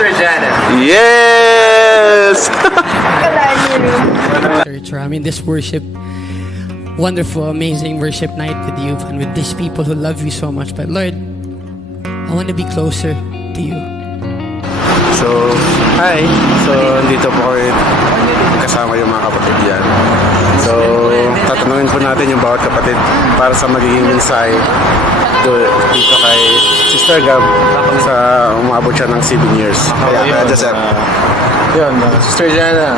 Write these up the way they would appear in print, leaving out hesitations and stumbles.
Sister Jana. Yes! Church, or this worship, wonderful, amazing worship night with you and with these people who love you so much. But Lord, I want to be closer to you. So, hi. So, dito po kayo kasama yung mga kapatid yan. So, tatanungin po natin yung bawat kapatid para sa magiging mensahe dito kay Sister Gab sa umabot siya ng 7 years. Kaya, Joseph. Yun, Sister Jana.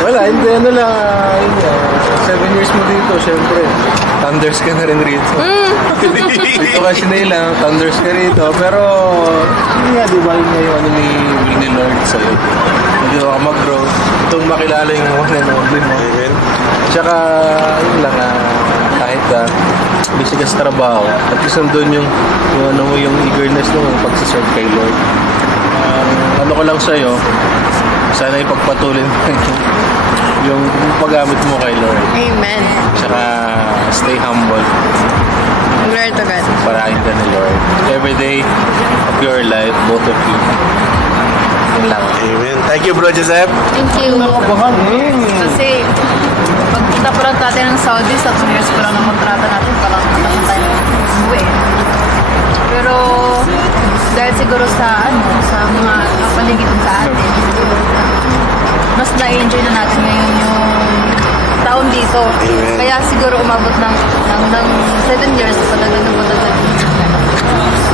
Wala, hindi, ano lang, 7 years mo dito, syempre. Thunders ka na rin rito. Dito ka sinila, thunders ka rito. Pero, yun nga, di ba yun nga yung ano ni Lord sa'yo. Hindi ka mag-grow. Itong makilala yung one and only mo. Tsaka, yun lang, kahit busy ka sa trabaho, at least nandun yung eagerness mo pagsaserve kay Lord. Ano ko lang sa'yo, sana ipagpatuloy mo yung paggamit mo kay Lord. Amen. Tsaka stay humble. Glory to God. Parahin ka ni Lord. Every day of your life, both of you. Yun lang. Amen. Thank you, Bro Joseph. Thank you. Kasi, pagpunta pa lang natin ng Saudi, 3 years pa lang ng kontrata natin, parang naman tayo uwi. Pero, dahil siguro sa mga kapaligid sa atin, mas na-enjoy na natin ngayon yung taon dito. Amen. Kaya siguro umabot ng 7 years, patagal.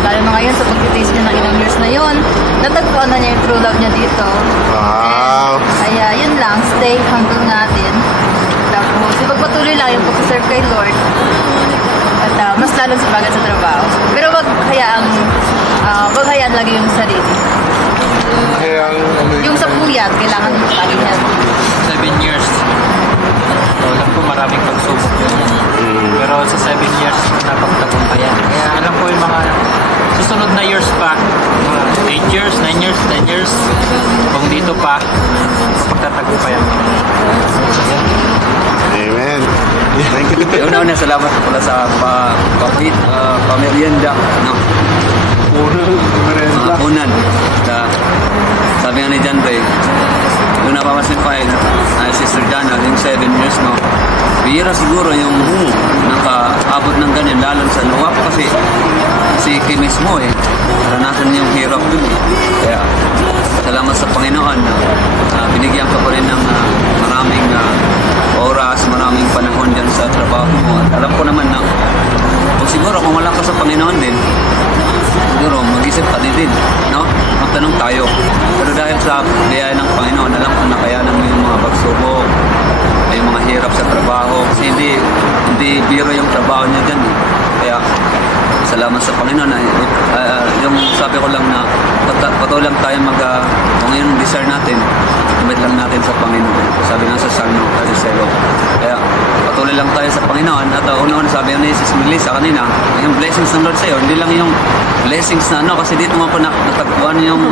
Lalo na ngayon sa pag-taste niya ng ilang years na yun, natagpuan na niya yung true love niya dito. Wow. Kaya yun lang, stay humble natin. Tapos, ipagpatuloy lang yung pag-serve kay Lord. At mas lalo sa bagay sa trabaho. Pero wag hayaan lagi yung sarili. Yung sa puyat, kailangan lagi niya. 7 years. So, alam ko maraming pagsubok yun. Pero sa 7 years, napagtagumpayan. Kaya alam ko yung mga susunod na years pa, mga 8 years, 9 years, 10 years, kung dito pa, pagtatagumpayan. Amen. Thank you. Una-una, salamat pala sa pamerienda. No? Unan. Sabi nga ni John Ray, doon napapasin pa Sister Jana, yung 7 years, no? Bihira siguro yung nakaabot ng ganyan, lalo sa luwap kasi si Kim mismo naranasan niya yung hirap dun Kaya salamat sa Panginoon na binigyan ka pa rin ng maraming oras, maraming panahon dyan sa trabaho mo. At alam ko naman na siguro kung wala ka sa Panginoon din, siguro mag-isip ka din, no? Magtanong tayo. Pero dahil sa biyaya ng Panginoon, alam ko na kayanan mo yung mga pagsubok, yung mga hirap sa trabaho. Kasi hindi biro yung trabaho niya dyan. Kaya salamat sa Panginoon. Yung sabi ko lang na patuloy lang tayo kung yun desire natin, tumit lang natin sa Panginoon. Sabi nga sa Salmo, Cariselo. Kaya patuloy lang tayo sa Panginoon. At una-una sabi ni Sis Melissa kanina, yung blessings ng Lord sa'yo, hindi lang yung blessings na kasi dito mo pa natagpuan yung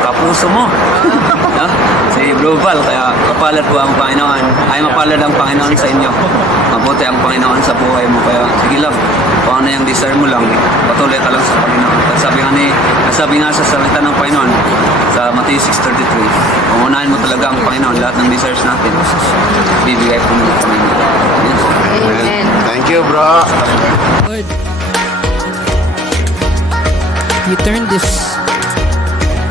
kapuso mo. Si Bro Val, kaya kapalad po ang Panginoon. Ay mapalad ang Panginoon sa inyo. Mabuti ang Panginoon sa buhay mo. Kaya sige lang, kung ano yung desire mo lang, patuloy ka lang sa Panginoon. At sabi nga sa salita ng Panginoon sa Matthew 6:33, kung unahin mo talaga ang Panginoon, lahat ng desires natin, bibigay po ng Panginoon. Yes. Amen. Thank you, bro. Lord, you turn this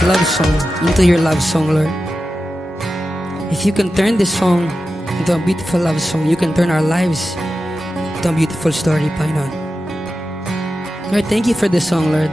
love song into your love song, Lord. If you can turn this song into a beautiful love song, you can turn our lives into a beautiful story, Panginoon. Lord, thank you for this song, Lord.